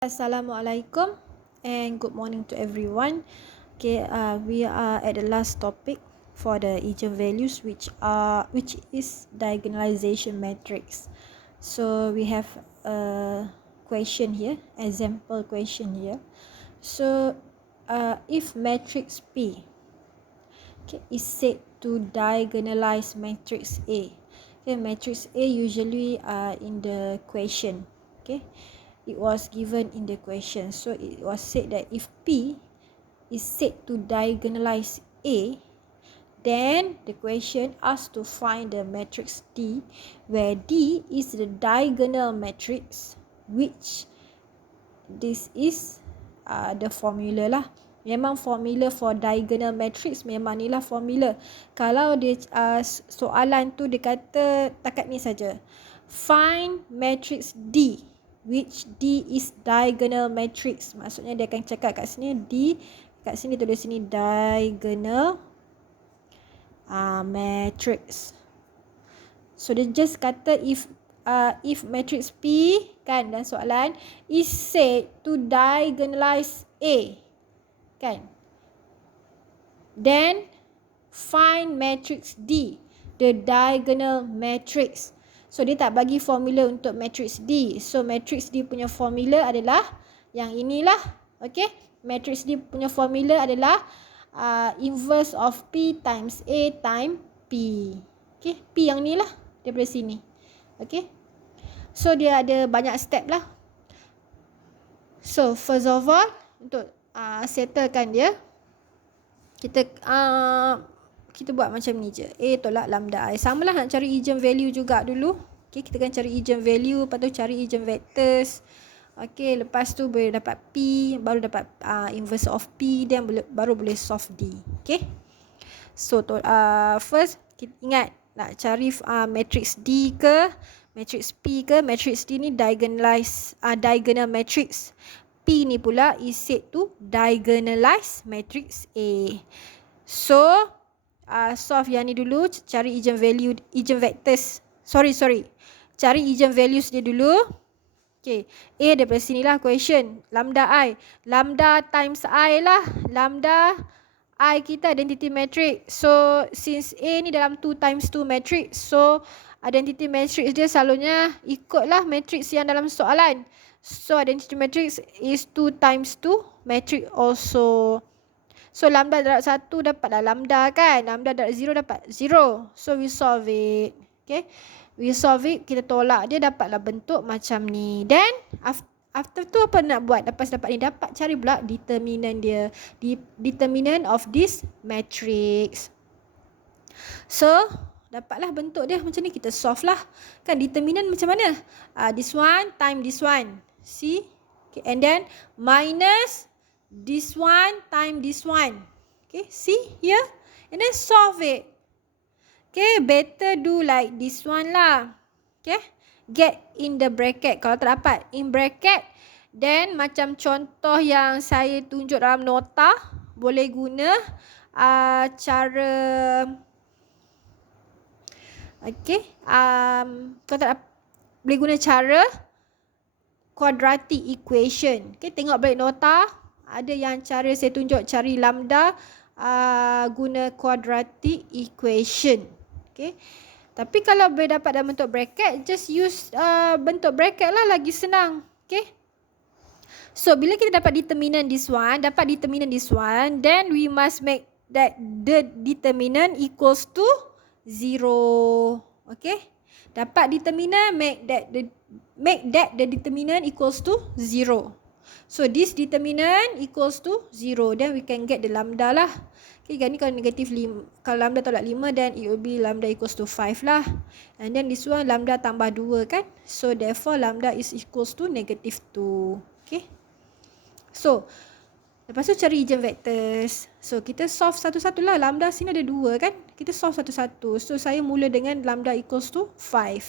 Assalamualaikum and good morning to everyone. Okay, we are at the last topic for the eigenvalues, which is diagonalization matrix. So we have a question here, example question here. So if matrix P, okay, is said to diagonalize matrix A. Okay, matrix A usually in the question. Okay, it was given in the question. So it was said that if P is said to diagonalize A, then the question asks to find the matrix D, where D is the diagonal matrix, which this is the formula lah. Memang formula for diagonal matrix memang ni lah formula. Kalau dia soalan tu dia kata takat ni saja. Find matrix D, which D is diagonal matrix. Maksudnya dia akan cakap kat sini D, kat sini tulis sini diagonal matrix. So dia just kata if matrix P kan, dan soalan is said to diagonalize A kan, then find matrix D, the diagonal matrix. So dia tak bagi formula untuk matrix D. So matrix D punya formula adalah yang inilah. Okay, matrix D punya formula adalah inverse of P times A times P. Okay, P yang ni lah daripada sini. Okay, so dia ada banyak step lah. So first of all, untuk settlekan dia, kita buat macam ni je. A tolak lambda I. Sama lah nak cari eigenvalue juga dulu. Okay, kita akan cari eigenvalue, lepas tu cari eigenvectors. Okay, lepas tu boleh dapat P, baru dapat inverse of P, then baru boleh solve D. Okay, so first kita ingat nak cari matrix D ke matrix P ke matrix D ni diagonal matrix. P ni pula is said to diagonalize matrix A. So solve yang ni dulu, cari eigenvectors. Cari eigenvalues dia dulu. Okay, A daripada sinilah question. Lambda I. Lambda times I lah. Lambda I kita identity matrix. So since A ni dalam 2 times 2 matrix, so identity matrix dia selalunya ikutlah matrix yang dalam soalan. So identity matrix is 2 times 2 matrix also. So lambda darab 1 dapatlah lambda kan. Lambda darab 0 dapat 0. So we solve it. Okay, we solve it, kita tolak dia, dapatlah bentuk macam ni. Then after tu apa nak buat? Lepas dapat ni, dapat cari pula determinant dia, determinant of this matrix. So dapatlah bentuk dia macam ni, kita solve lah kan. Determinant macam mana? This one time this one, see? Okay, and then minus this one time this one. Okay, see here? And then solve it. Okay, better do like this one lah. Okay, get in the bracket. Kalau tak dapat in bracket, then macam contoh yang saya tunjuk dalam nota, boleh guna cara, okay, kalau tak boleh guna cara quadratic equation. Okay, tengok balik nota, ada yang cara saya tunjuk cari lambda guna quadratic equation. Okay, tapi kalau boleh dapat dalam bentuk bracket, just use bentuk bracket lah, lagi senang. Okay, so bila kita dapat determinant this one, then we must make that the determinant equals to 0. Okay, dapat determinant, make that the determinant equals to 0. So this determinant equals to 0, then we can get the lambda lah. Okay, ni kalau negatif 5, kalau lambda tolak 5, then it will be lambda equals to 5 lah. And then this one lambda tambah 2 kan. So therefore lambda is equals to negative 2. Okay, so lepas tu cari eigenvectors. So kita solve satu-satu lah. Lambda sini ada 2 kan, kita solve satu-satu. So saya mula dengan lambda equals to 5.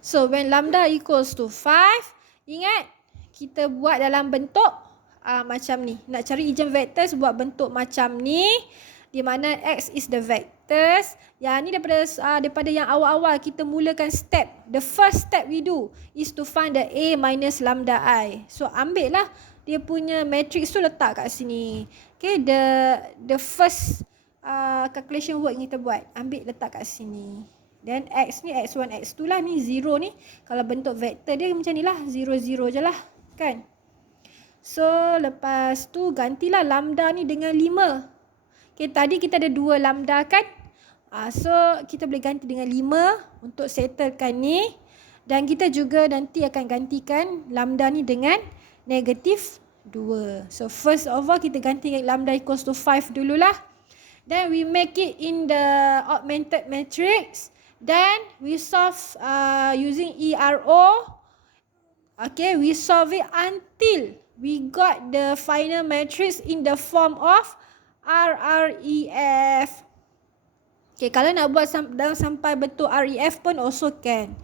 So when lambda equals to 5, ingat kita buat dalam bentuk macam ni. Nak cari eigenvectors, buat bentuk macam ni, di mana x is the vectors. Yang ni daripada yang awal-awal kita mulakan step. The first step we do is to find the A minus lambda I. So ambil lah dia punya matrix tu letak kat sini. Okay, the first calculation work yang kita buat, ambil letak kat sini. Then X ni X1, X2 lah. Ni 0 ni. Kalau bentuk vektor dia macam ni lah. 0, 0 je lah. Kan? So, lepas tu gantilah lambda ni dengan 5. Okay, tadi kita ada 2 lambda kan? So, kita boleh ganti dengan 5 untuk settlekan ni. Dan kita juga nanti akan gantikan lambda ni dengan negatif 2. So, first of all, kita ganti lambda equals to 5 dululah. Then, we make it in the augmented matrix. Then, we solve using ERO. Okay, we solve it until we got the final matrix in the form of RREF. Okay, kalau nak buat sampai bentuk REF pun also can.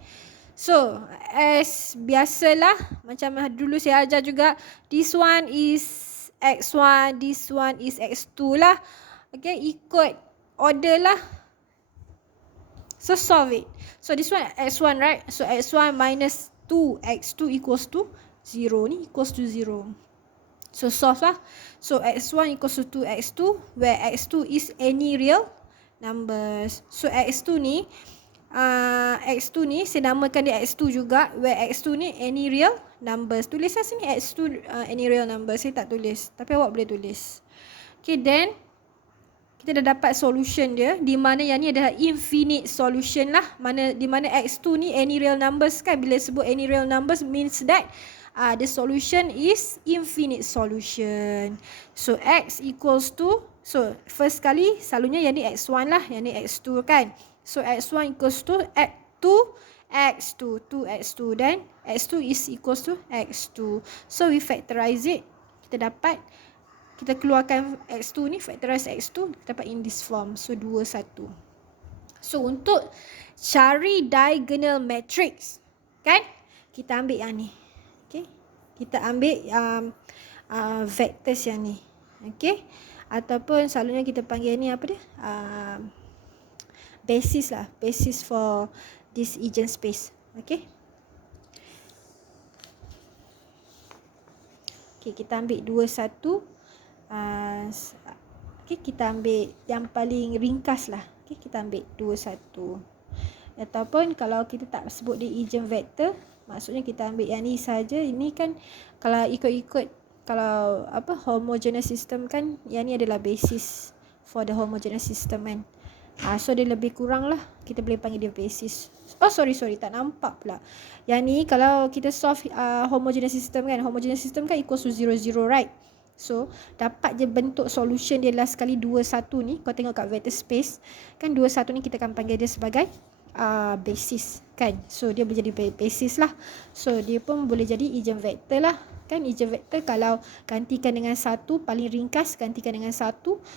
So, as biasalah, macam dulu saya ajar juga, this one is X1, this one is X2 lah. Okay, ikut order lah. So, solve it. So, this one X1, right? So, X1 minus 2X2 equals to 0. Ni equals to 0. So, solve lah. So, X1 equals to 2X2, where X2 is any real numbers. So, X2 ni saya namakan dia X2 juga, where X2 ni any real numbers. Tulis lah sini X2 any real numbers. Saya tak tulis, tapi awak boleh tulis. Okay, then kita dah dapat solution dia, di mana yang ni adalah infinite solution lah. Di mana X2 ni any real numbers kan. Bila sebut any real numbers means that the solution is infinite solution. So X equals to, so first kali selalunya yang ni X1 lah, yang ni X2 kan. So X1 equals to X2, 2X2, then X2 is equals to X2. So we factorize it, kita dapat, kita keluarkan X2 ni, factorize X2, kita dapat in this form. So 2, 1. So untuk cari diagonal matrix kan, kita ambil yang ni. Okay, kita ambil vectors yang ni. Okay, ataupun selalunya kita panggil ni apa dia, basis lah, basis for this eigenspace. Okay, okay, kita ambil 2, 1. Okay, kita ambil yang paling ringkas lah. Okay, kita ambil 2, 1. Ataupun kalau kita tak sebut dia eigenvector, maksudnya kita ambil yang ni saja. Ini kan kalau ikut-ikut, kalau apa, homogeneous system kan, yang ni adalah basis for the homogeneous system kan. So dia lebih kurang lah, kita boleh panggil dia basis. Oh sorry, tak nampak pula. Yang ni kalau kita solve homogeneous system kan, homogeneous system kan equals to 0, 0, right? So, dapat je bentuk solution dia last kali 2, 1 ni. Kau tengok kat vector space. Kan 2, 1 ni kita akan panggil dia sebagai basis. Kan? So, dia boleh jadi basis lah. So, dia pun boleh jadi eigenvector lah. Kan? Eigenvector kalau gantikan dengan 1, paling ringkas gantikan dengan 1,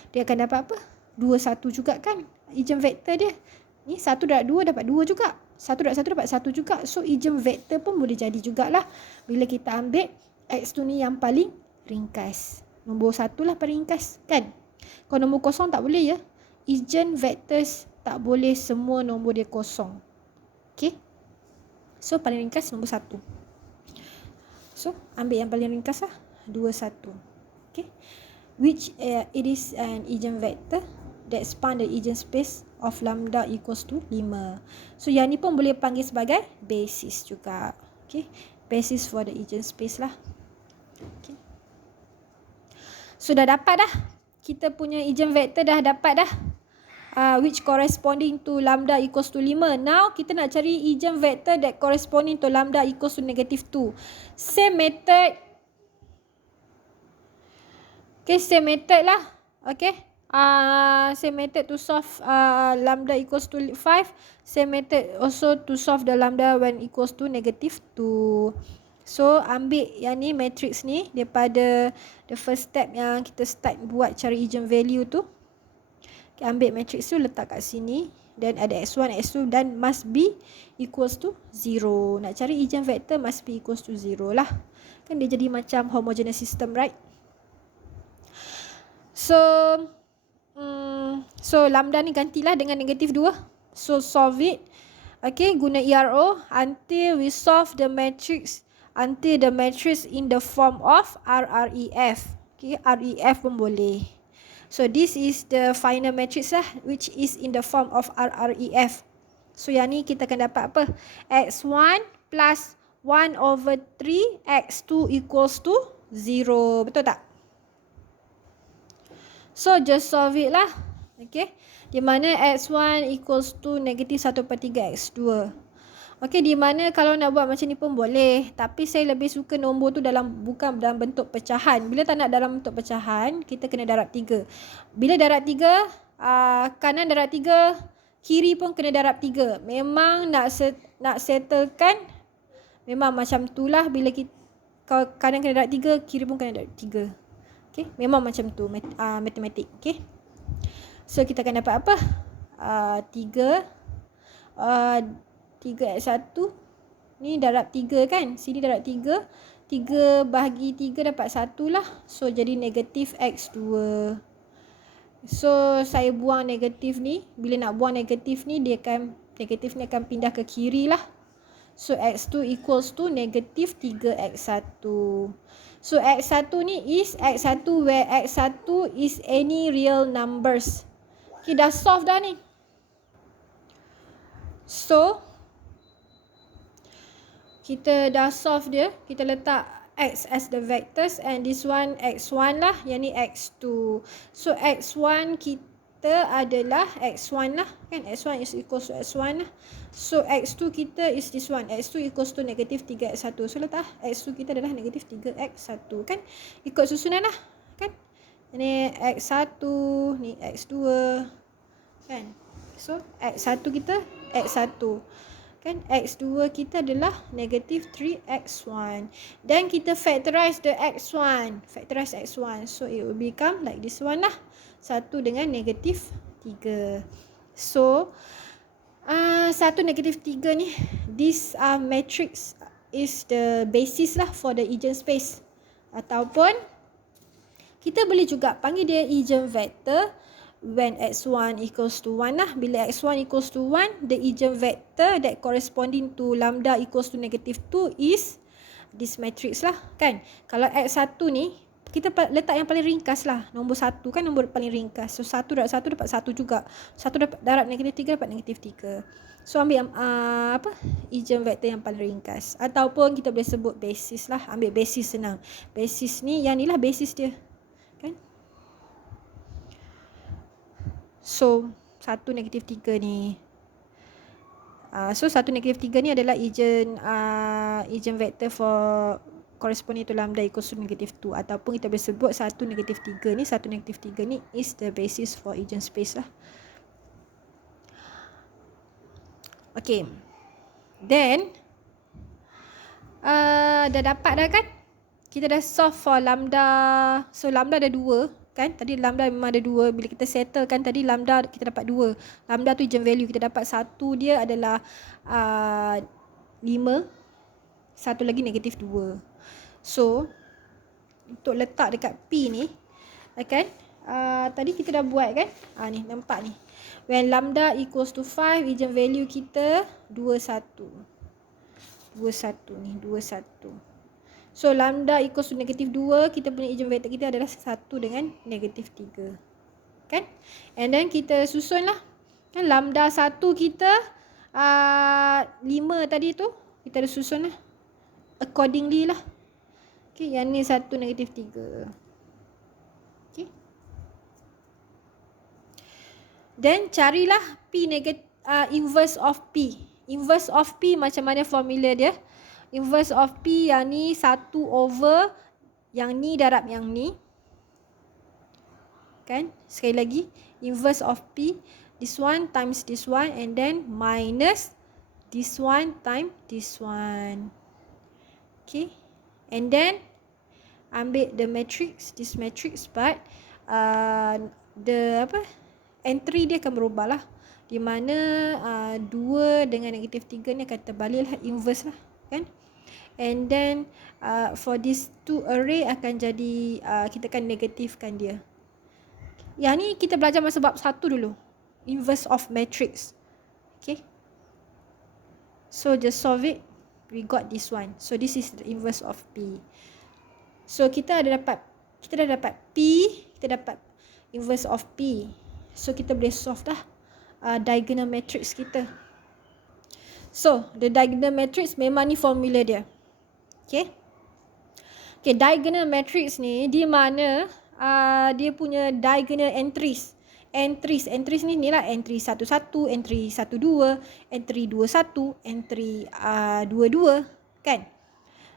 dia akan dapat apa? 2, 1 juga kan? Eigenvector dia. Ni 1 darab 2 dapat 2 juga. 1 darab 1 dapat 1 juga. So, eigenvector pun boleh jadi jugalah. Bila kita ambil X2 ni yang paling ringkas. Nombor 1 lah paling ringkas kan. Kalau nombor kosong tak boleh ya. Eigenvectors tak boleh semua nombor dia kosong. Okay. So paling ringkas nombor 1. So ambil yang paling ringkas lah. 2, 1. Okay. Which it is an eigenvector that span the eigenspace of lambda equals to 5. So yang ni pun boleh panggil sebagai basis juga. Okay. Basis for the eigenspace lah. Okay. So dah dapat dah. Kita punya eigenvector dah dapat dah. Which corresponding to lambda equals to 5. Now kita nak cari eigenvector that corresponding to lambda equals to negative 2. Same method. Okay, same method lah. Okay. Same method to solve lambda equals to 5. Same method also to solve the lambda when equals to negative 2. So, ambil yang ni, matrix ni, daripada the first step yang kita start buat cari eigenvalue tu. Okay, ambil matrix tu, letak kat sini. Dan ada X1, X2 dan must be equals to 0. Nak cari eigenvector must be equals to 0 lah. Kan dia jadi macam homogeneous system, right? So, So lambda ni gantilah dengan negatif 2. So solve it. Okay, guna ERO until we solve the matrix, until the matrix in the form of RREF. Okay, REF pun boleh. So this is the final matrix lah, which is in the form of RREF. So yang ni kita akan dapat apa? X1 plus 1 over 3 X2 equals to 0. Betul tak? So just solve it lah. Okay, di mana X1 equals to negatif 1/3 X2. Okay, di mana kalau nak buat macam ni pun boleh. Tapi saya lebih suka nombor tu bukan dalam bentuk pecahan. Bila tak nak dalam bentuk pecahan, kita kena darab 3. Bila darab 3, kanan darab 3, kiri pun kena darab 3. Memang nak settlekan, memang macam tu lah. Bila kanan kena darab 3, kiri pun kena darab 3. Okay, memang macam tu matematik. Okay, so kita akan dapat apa? 3x1 ni darab 3 kan, sini darab 3, 3 bahagi 3 dapat 1 lah. So jadi negatif x2. So saya buang negatif ni. Bila nak buang negatif ni, negatif ni akan pindah ke kiri lah. So x2 equals to negatif 3x1. So x1 ni is x1 where x1 is any real numbers. Okay, dah solve dah ni. So kita dah solve dia. Kita letak x as the vectors and this one x1 lah. Yang ni x2. So x1 kita adalah x1 lah. Kan x1 is equals to x1 lah. So x2 kita is this one. x2 equals to negatif 3x1. So letak x2 kita adalah negatif 3x1. Kan ikut susunan lah. Kan ni x1, ni x2. Kan. So x1 kita x1. Kan x2 kita adalah negatif 3x1. Dan kita factorize the x1. Factorize x1. So it will become like this one lah. 1 dengan negatif 3. So 1 negatif 3 ni, this matrix is the basis lah for the eigenspace. Ataupun kita boleh juga panggil dia eigenvector when x1 equals to 1 lah. Bila x1 equals to 1, the eigenvector that corresponding to lambda equals to negative 2 is this matrix lah. Kan? Kalau x1 ni, kita letak yang paling ringkas lah. Nombor 1 kan nombor paling ringkas. So 1 darab 1 dapat 1 juga. 1 darab negatif 3 dapat negatif 3. So ambil eigenvector yang paling ringkas. Ataupun kita boleh sebut basis lah. Ambil basis senang. Basis ni, yang ni lah basis dia. Kan? So 1 negatif 3 ni. So 1 negatif 3 ni adalah eigenvector for corresponding to lambda equals to negative 2. Ataupun kita boleh sebut 1 negatif 3 ni, 1 negatif 3 ni is the basis for eigenspace lah. Okay. Then dah dapat dah kan? Kita dah solve for lambda. So lambda ada 2 kan? Tadi lambda memang ada 2. Bila kita settle kan tadi lambda kita dapat 2. Lambda tu eigenvalue. Kita dapat 1 dia adalah 5. Satu lagi negatif 2. So untuk letak dekat P ni kan? Tadi kita dah buat kan? Ni nampak ni. When lambda equals to 5, eigenvalue kita 21. 21 ni, 21. So lambda equals to negatif 2, kita punya eigenvector kita adalah 1 dengan negatif 3. Kan? And then kita susun lah. Kan lambda 1 kita 5 tadi tu, kita ada susun lah. Accordingly lah. Okay, yang ni 1 negatif 3. Okay. Then carilah P inverse of P. Inverse of P macam mana formula dia? Inverse of P yang ni 1 over yang ni darab yang ni. Kan? Sekali lagi. Inverse of P. This one times this one and then minus this one times this one. Okay. And then ambil the matrix. This matrix but entry dia akan berubah lah. Di mana 2 dengan negatif 3 ni akan terbalik lah. Inverse lah. Kan? And then for these two array akan jadi kita akan negatifkan dia. Yang ni kita belajar masa bab 1 dulu. Inverse of matrix. Okay. So just solve it. We got this one. So this is the inverse of P. So kita dah dapat P, kita dapat inverse of P. So kita boleh solve dah diagonal matrix kita. So the diagonal matrix memang ni formula dia. Okay. Okay, diagonal matrix ni di mana dia punya diagonal entries. Entries ni lah entry 11, entry 12, entry 21, entry 22 kan.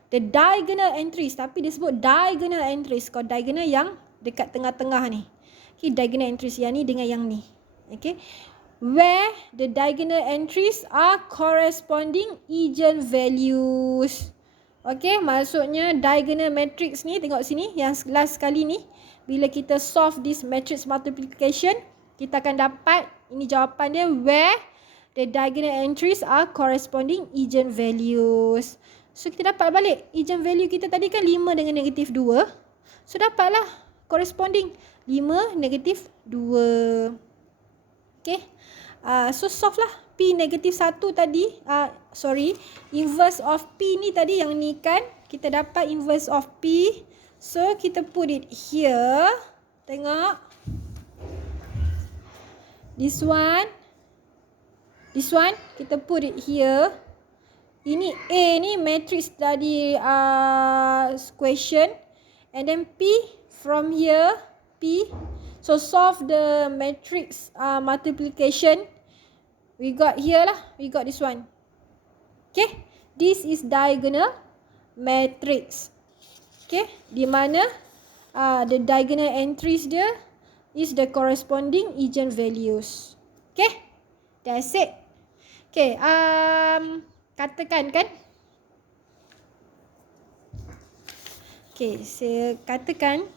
The diagonal entries, tapi dia sebut diagonal entries. Kalau diagonal yang dekat tengah-tengah ni. Okay, diagonal entries yang ni dengan yang ni. Okay. Where the diagonal entries are corresponding eigenvalues. Okay, maksudnya diagonal matrix ni, tengok sini yang last sekali ni. Bila kita solve this matrix multiplication, kita akan dapat, ini jawapan dia, where the diagonal entries are corresponding eigenvalues. So kita dapat balik, eigenvalue kita tadi kan 5 dengan negatif 2. So dapatlah corresponding 5, negatif 2. Okay. So solve lah. P negatif 1 tadi, inverse of P ni tadi yang ni kan, kita dapat inverse of P. So kita put it here. Tengok. This one kita put it here. Ini A ni matrix tadi question. And then P from here, P. So solve the matrix multiplication. We got here lah. We got this one. Okay. This is diagonal matrix. Okay. Di mana the diagonal entries dia is the corresponding eigenvalues. Okay. That's it. Okay. Katakan kan. Okay. Saya katakan.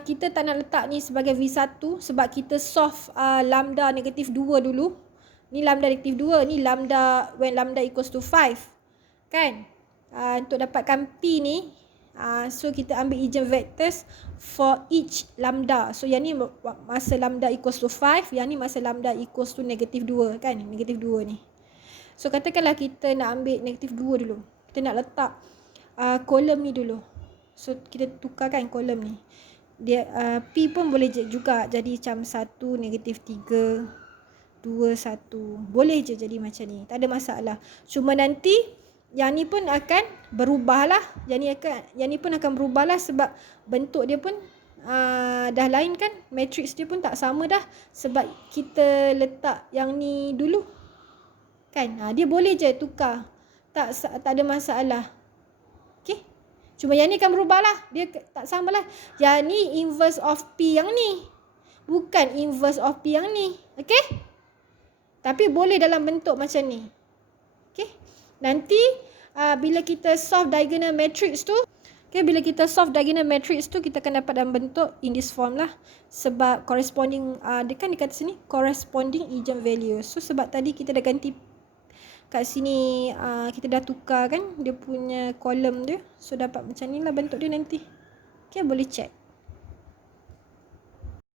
Kita tak nak letak ni sebagai V1 sebab kita solve lambda negatif 2 dulu. Ni lambda negatif 2, ni lambda when lambda equals to 5. Kan? Untuk dapatkan P ni, so kita ambil eigenvectors for each lambda. So yang ni masa lambda equals to 5, yang ni masa lambda equals to negatif 2 kan? Negatif 2 ni. So katakanlah kita nak ambil negatif 2 dulu. Kita nak letak kolom ni dulu. So kita tukarkan kolom ni. Dia P pun boleh juga jadi macam 1, negatif 3, 2, 1. Boleh je jadi macam ni. Tak ada masalah. Cuma nanti yang ni pun akan berubah lah. Yang ni pun akan berubah lah sebab bentuk dia pun dah lain kan. Matrix dia pun tak sama dah. Sebab kita letak yang ni dulu. Kan? Dia boleh je tukar. Tak ada masalah. Okay. Cuma yang ni akan berubah lah. Dia tak sama lah. Yang ni inverse of P yang ni. Bukan inverse of P yang ni. Okay. Tapi boleh dalam bentuk macam ni. Okay. Nanti bila kita solve diagonal matrix tu. Okay. Bila kita solve diagonal matrix tu. Kita akan dapat dalam bentuk in this form lah. Sebab corresponding. Dia kan dia kata sini. Corresponding eigenvalues. So sebab tadi kita dah ganti. Kat sini kita dah tukar kan dia punya kolom dia. So dapat macam ni lah bentuk dia nanti. Okay, boleh check.